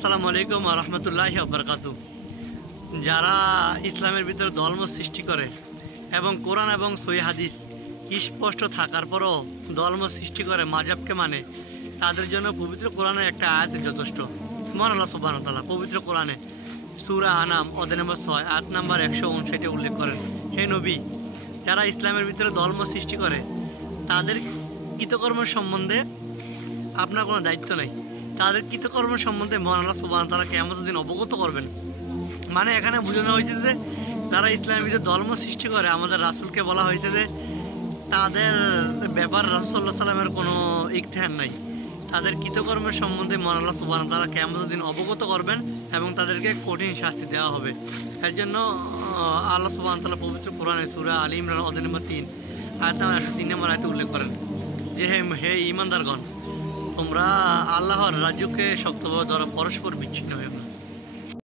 আসসালামু আলাইকুম ওয়া রাহমাতুল্লাহি ওয়া বারাকাতুহু। যারা ইসলামের ভিতরে ধর্ম সৃষ্টি করে এবং কোরআন এবং সহিহ হাদিস স্পষ্ট থাকার পরও ধর্ম সৃষ্টি করে মাযহাবকে মানে, তাদের জন্য পবিত্র কোরআনের একটা আয়াত যথেষ্ট। মহান আল্লাহ সুবহানাহু ওয়া তাআলা পবিত্র কোরআনে সূরা আনাম অধ্যায় নম্বর 6 আয়াত নম্বর 159 উল্লেখ করেন, হে নবী, যারা ইসলামের ভিতরে ধর্ম সৃষ্টি করে তাদের কৃতকর্মের সম্বন্ধে আপনার কোনো দায়িত্ব নেই। তাদের কৃতকর্মের সম্বন্ধে মহান আল্লাহ সুবহানাহু ওয়া তাআলা কিয়ামতের দিন অবগত করবেন। মানে এখানে বোঝানো হয়েছে যে যারা ইসলামের ভিতরে ধর্ম সৃষ্টি করে, আমাদের রাসূলকে বলা হয়েছে যে তাদের ব্যাপার রাসূল সাল্লাল্লাহু আলাইহি ওয়াসাল্লামের কোনো ইখতিয়ার নাই। তাদের কৃতকর্মের সম্বন্ধে মহান আল্লাহ সুবহানাহু ওয়া তাআলা কিয়ামতের দিন অবগত করবেন এবং তাদেরকে কঠিন শাস্তি দেওয়া হবে। এর জন্য আল্লাহ সুবহানাহু ওয়া তাআলা পবিত্র কোরআনে সূরা আলী ইমরান অধ্যায় নম্বর 3 আয়াত নম্বর 103 নম্বর আয়াতে উল্লেখ করেন যে হে ঈমানদারগণ, তোমরা আল্লাহর রাজ্যকে শক্তভাবে ধরো, পরস্পর বিচ্ছিন্ন হয়ে না।